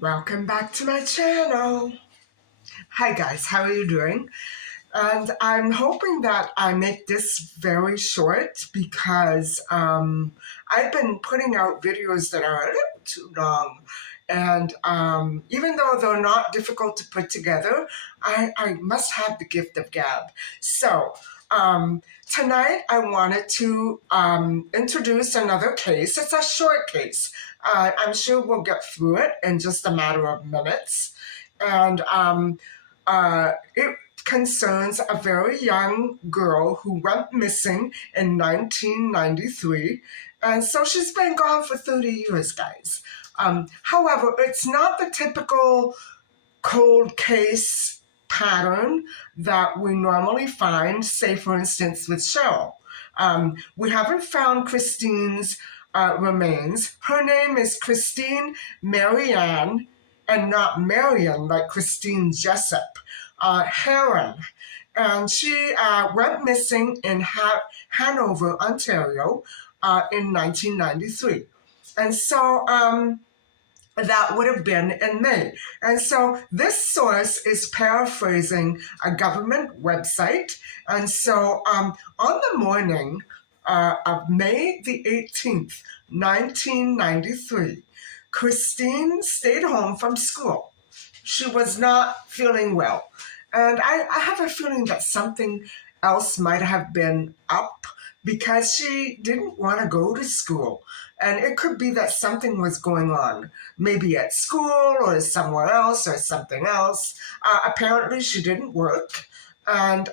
Welcome back to my channel. Hi guys, how are you doing? And I'm hoping that I make this very short because I've been putting out videos that are a little too long. And even though they're not difficult to put together, I must have the gift of gab. So tonight I wanted to introduce another case. It's a short case. I'm sure we'll get through it in just a matter of minutes. And it concerns a very young girl who went missing in 1993. And so she's been gone for 30 years, guys. However, it's not the typical cold case pattern that we normally find, say, for instance, with Cheryl. We haven't found Christine's remains. Her name is Christine Marianne, and not Marion like Christine Jessup, Harron. And she went missing in Hanover, Ontario in 1993. And so that would have been in May. And so this source is paraphrasing a government website. And so on the morning of May the 18th, 1993, Christine stayed home from school. She was not feeling well. And I have a feeling that something else might have been up because she didn't want to go to school. And it could be that something was going on, maybe at school or somewhere else or something else. Apparently, she didn't work and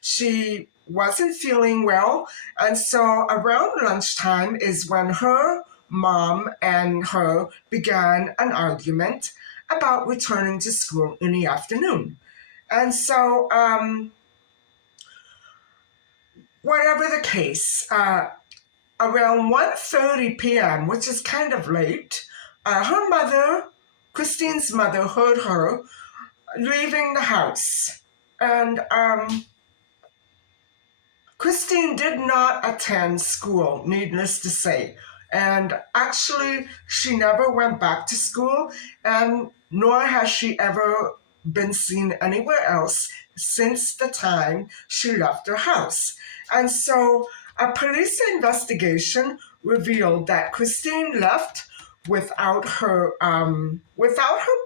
she wasn't feeling well. And so around lunchtime is when her mom and her began an argument about returning to school in the afternoon. And so, whatever the case, around 1:30 p.m., which is kind of late, her mother, Christine's mother, heard her leaving the house. And Christine did not attend school, needless to say. And actually, she never went back to school, and nor has she ever been seen anywhere else since the time she left her house. And so a police investigation revealed that Christine left without her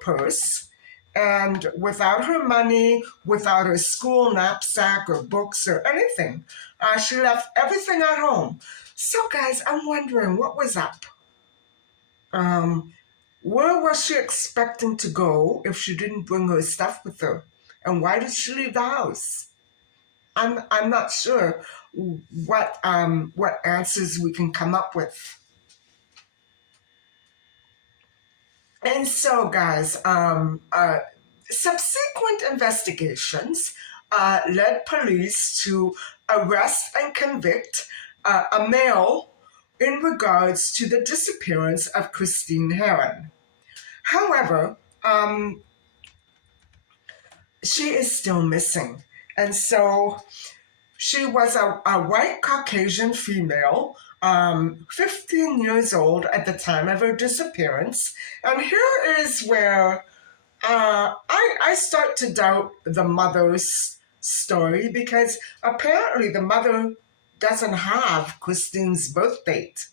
purse and without her money, without her school knapsack or books or anything. She left everything at home. So, guys, I'm wondering what was up. Where was she expecting to go if she didn't bring her stuff with her? And why did she leave the house? I'm not sure what answers we can come up with. And so, guys, subsequent investigations led police to arrest and convict a male in regards to the disappearance of Christine Harron. However, she is still missing. And so she was a white Caucasian female, 15 years old at the time of her disappearance. And here is where I start to doubt the mother's story, because apparently the mother doesn't have Christine's birth date.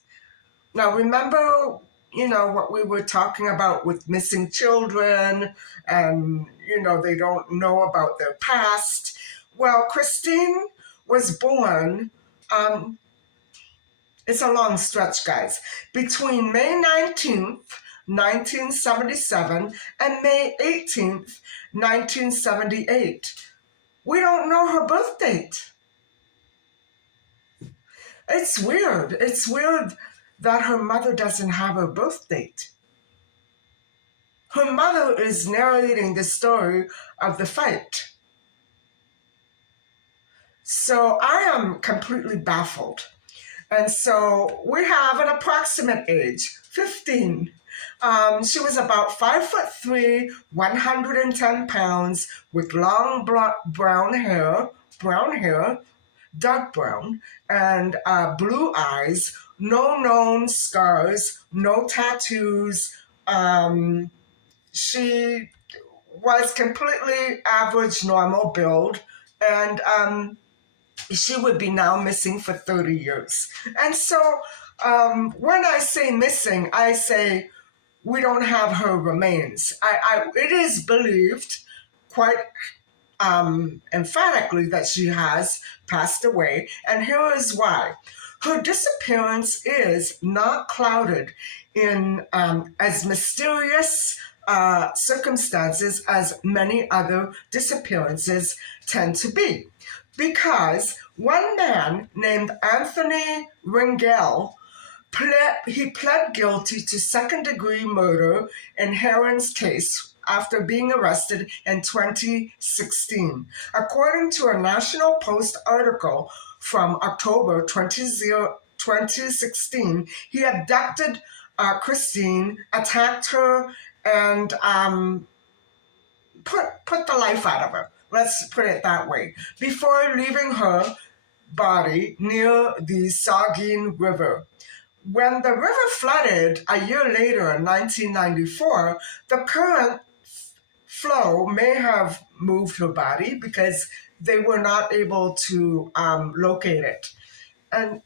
Now, remember, what we were talking about with missing children and, they don't know about their past. Well, Christine was born, it's a long stretch, guys, between May 19th, 1977 and May 18th, 1978. We don't know her birth date. It's weird. It's weird that her mother doesn't have her birth date. Her mother is narrating the story of the fight. So I am completely baffled. And so we have an approximate age, 15. She was about 5'3", 110 pounds, with long brown hair, dark brown, and blue eyes, no known scars, no tattoos, She was completely average, normal build, and she would be now missing for 30 years. And so when I say missing, I say we don't have her remains. It is believed quite emphatically that she has passed away, and here is why. Her disappearance is not clouded in as mysterious circumstances as many other disappearances tend to be. Because one man named Anthony Ringel he pled guilty to second-degree murder in Harron's case after being arrested in 2016. According to a National Post article from October 2016, he abducted Christine, attacked her, and put the life out of her. Let's put it that way. Before leaving her body near the Saugeen River. When the river flooded a year later in 1994, the current flow may have moved her body because they were not able to locate it. And,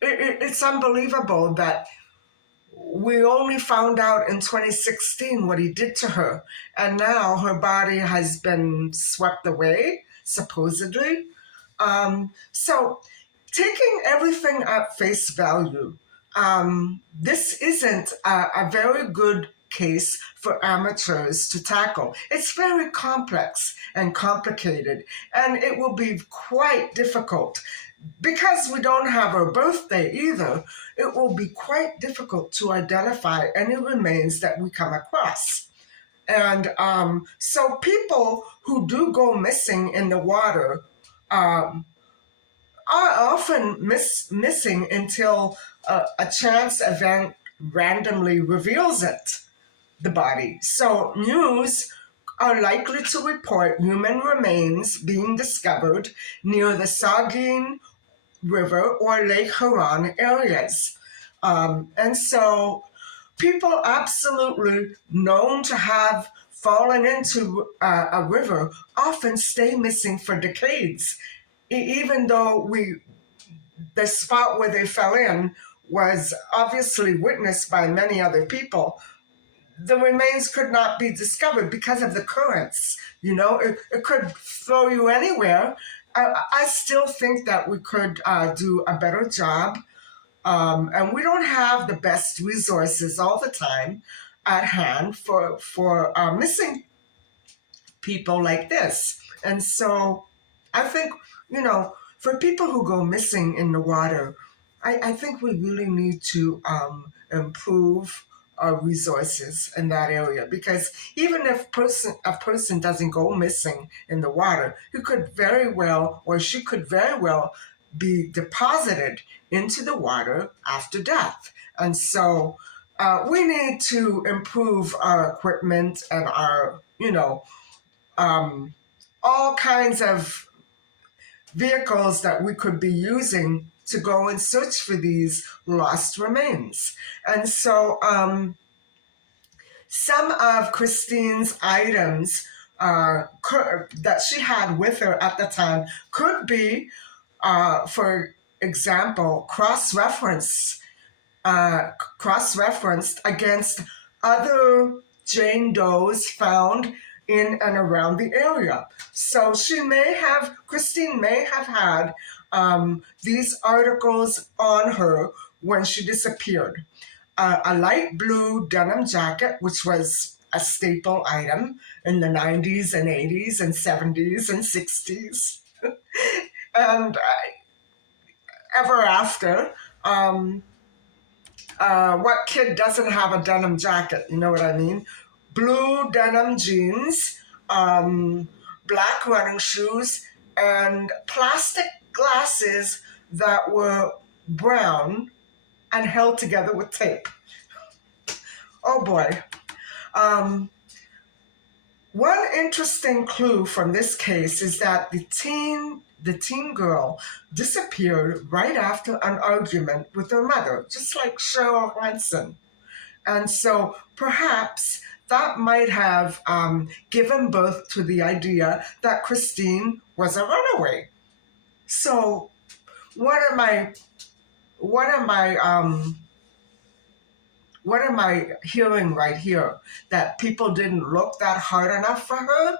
it's unbelievable that we only found out in 2016 what he did to her. And now her body has been swept away, supposedly. So, taking everything at face value, this isn't a very good case for amateurs to tackle. It's very complex and complicated, and it will be quite difficult. Because we don't have her birthday either, it will be quite difficult to identify any remains that we come across. And so people who do go missing in the water um, are often missing until a chance event randomly reveals the body. So news are likely to report human remains being discovered near the Saugeen River or Lake Huron areas. And so people absolutely known to have fallen into a river often stay missing for decades, even though the spot where they fell in was obviously witnessed by many other people. The remains could not be discovered because of the currents. It could throw you anywhere. I still think that we could do a better job, and we don't have the best resources all the time at hand for missing people like this. And so I think, for people who go missing in the water, I think we really need to improve our resources in that area, because even if a person doesn't go missing in the water, he could very well, or she could very well be deposited into the water after death. And so we need to improve our equipment and our, all kinds of vehicles that we could be using to go and search for these lost remains. And so some of Christine's items that she had with her at the time could be, for example, cross-referenced against other Jane Does found in and around the area. So Christine may have had these articles on her when she disappeared. A light blue denim jacket, which was a staple item in the 90s and 80s and 70s and 60s. And ever after, what kid doesn't have a denim jacket? You know what I mean? Blue denim jeans, black running shoes, and plastic glasses that were brown and held together with tape. Oh boy. One interesting clue from this case is that the teen girl disappeared right after an argument with her mother, just like Cheryl Hansen. And so perhaps that might have given birth to the idea that Christine was a runaway. So what am I what am I what am I hearing right here? That people didn't look that hard enough for her?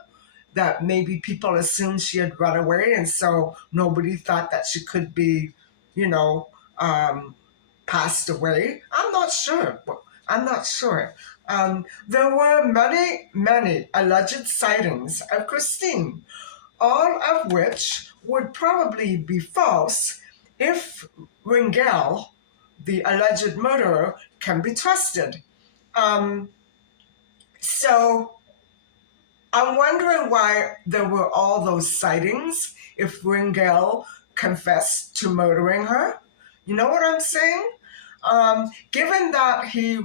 That maybe people assumed she had run away and so nobody thought that she could be, you know, um, passed away? I'm not sure. I'm not sure. There were many, many alleged sightings of Christine, all of which would probably be false if Ringel, the alleged murderer, can be trusted. Um, so I'm wondering why there were all those sightings if Ringel confessed to murdering her. You know what I'm saying? Given that he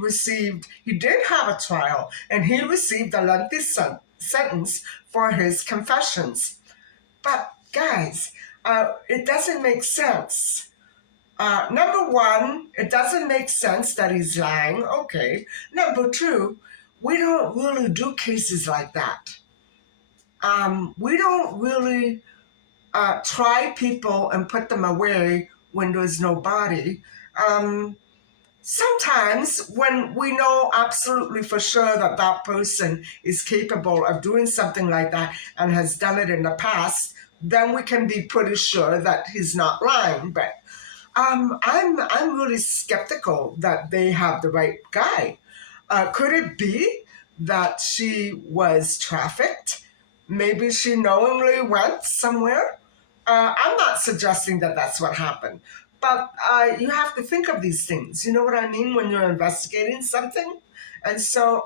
did have a trial and he received a lengthy sentence for his confessions. But guys, it doesn't make sense. Number one, it doesn't make sense that he's lying. Okay. Number two, we don't really do cases like that. We don't really try people and put them away when there's no body. Sometimes, when we know absolutely for sure that that person is capable of doing something like that and has done it in the past, then we can be pretty sure that he's not lying. But I'm really skeptical that they have the right guy. Could it be that she was trafficked? Maybe she knowingly went somewhere. I'm not suggesting that that's what happened, but you have to think of these things. You know what I mean when you're investigating something, and so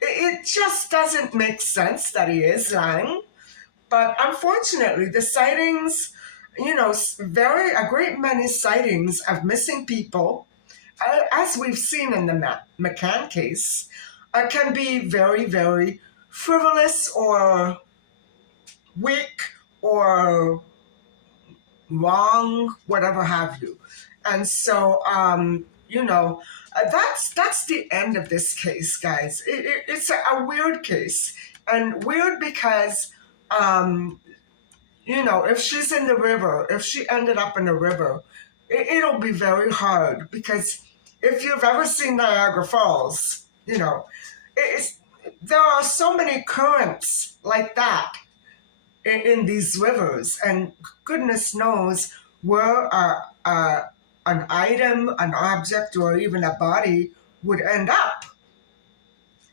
it just doesn't make sense that he is lying. But unfortunately, the sightings, a great many sightings of missing people, as we've seen in the McCann case, can be very, very frivolous or weak or wrong, whatever have you. And so, that's the end of this case, guys. It's a weird case, and weird because if she's in the river, if she ended up in the river, it'll be very hard because if you've ever seen Niagara Falls, it's, there are so many currents like that in these rivers, and goodness knows where an item, an object, or even a body would end up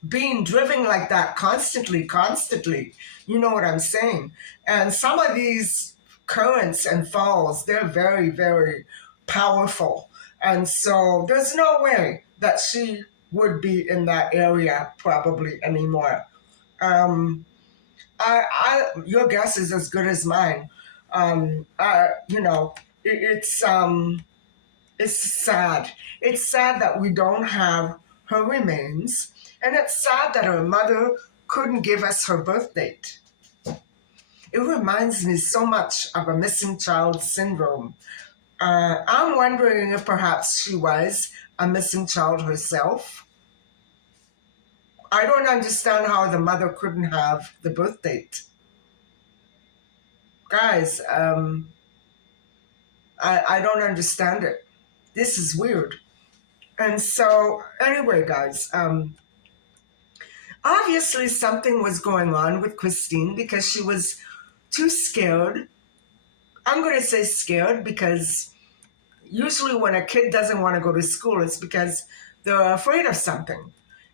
being driven like that constantly, constantly. You know what I'm saying? And some of these currents and falls, they're very, very powerful. And so there's no way that she would be in that area probably anymore. Your guess is as good as mine. It's sad. It's sad that we don't have her remains, and it's sad that her mother couldn't give us her birth date. It reminds me so much of a missing child syndrome. I'm wondering if perhaps she was a missing child herself. I don't understand how the mother couldn't have the birth date. Guys, I don't understand it. This is weird. And so, anyway, guys, obviously something was going on with Christine because she was too scared. I'm going to say scared because usually when a kid doesn't want to go to school, it's because they're afraid of something.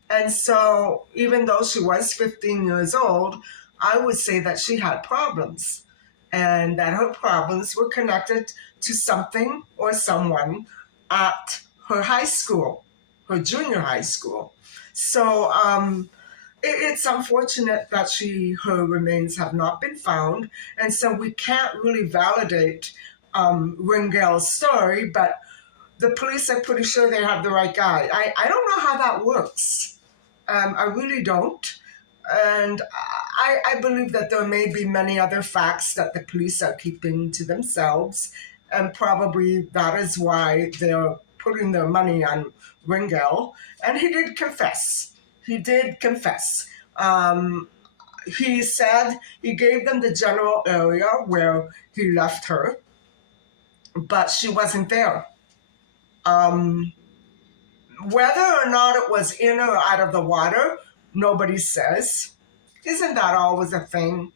And so, even though she was 15 years old, I would say that she had problems and that her problems were connected to something or someone at her high school, her junior high school. So it's unfortunate that her remains have not been found, and so we can't really validate Ringel's story, but the police are pretty sure they have the right guy. I don't know how that works. I really don't. And I believe that there may be many other facts that the police are keeping to themselves, and probably that is why they're putting their money on Ringel, and he did confess. He did confess. He said he gave them the general area where he left her, but she wasn't there. Um, Whether or not it was in or out of the water, nobody says. Isn't that always a thing?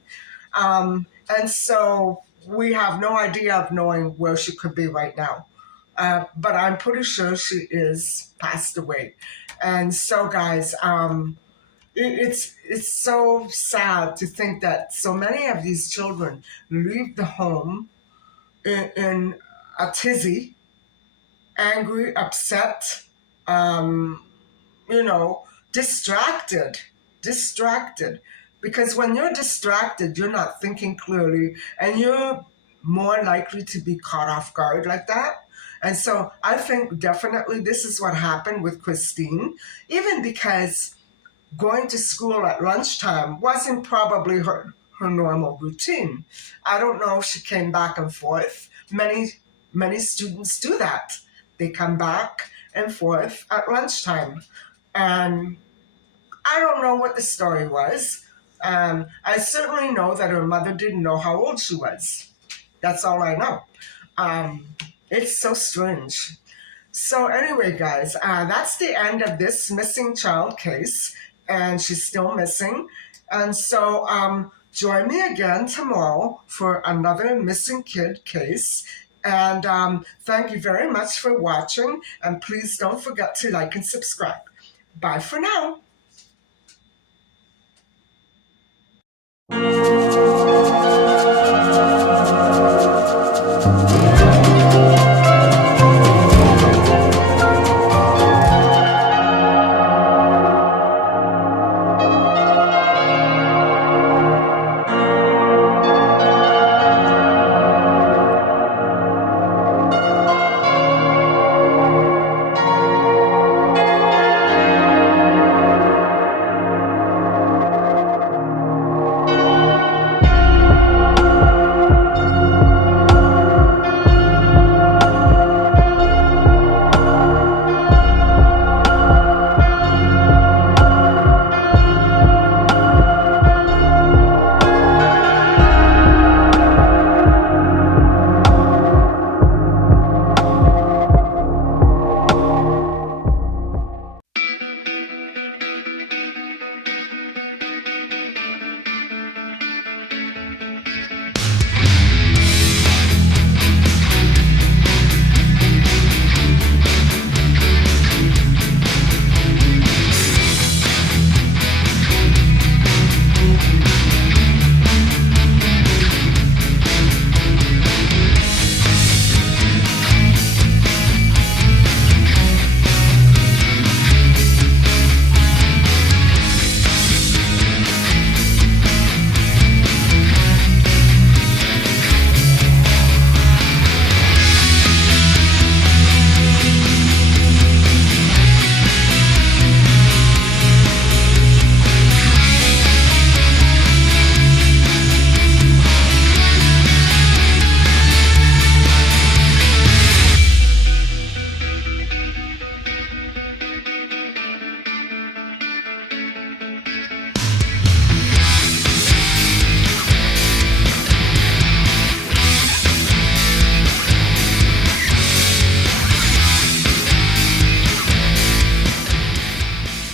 And so we have no idea of knowing where she could be right now. But I'm pretty sure she is passed away. And so, guys, it's so sad to think that so many of these children leave the home in a tizzy, angry, upset, um, you know, distracted, distracted. Because when you're distracted, you're not thinking clearly and you're more likely to be caught off guard like that. And so I think definitely this is what happened with Christine, even because going to school at lunchtime wasn't probably her normal routine. I don't know if she came back and forth. Many students do that. They come back and forth at lunchtime. And I don't know what the story was. I certainly know that her mother didn't know how old she was. That's all I know. Um, it's so strange. So anyway, guys, that's the end of this missing child case, and she's still missing. And so join me again tomorrow for another missing kid case. And thank you very much for watching, and please don't forget to like and subscribe. Bye for now.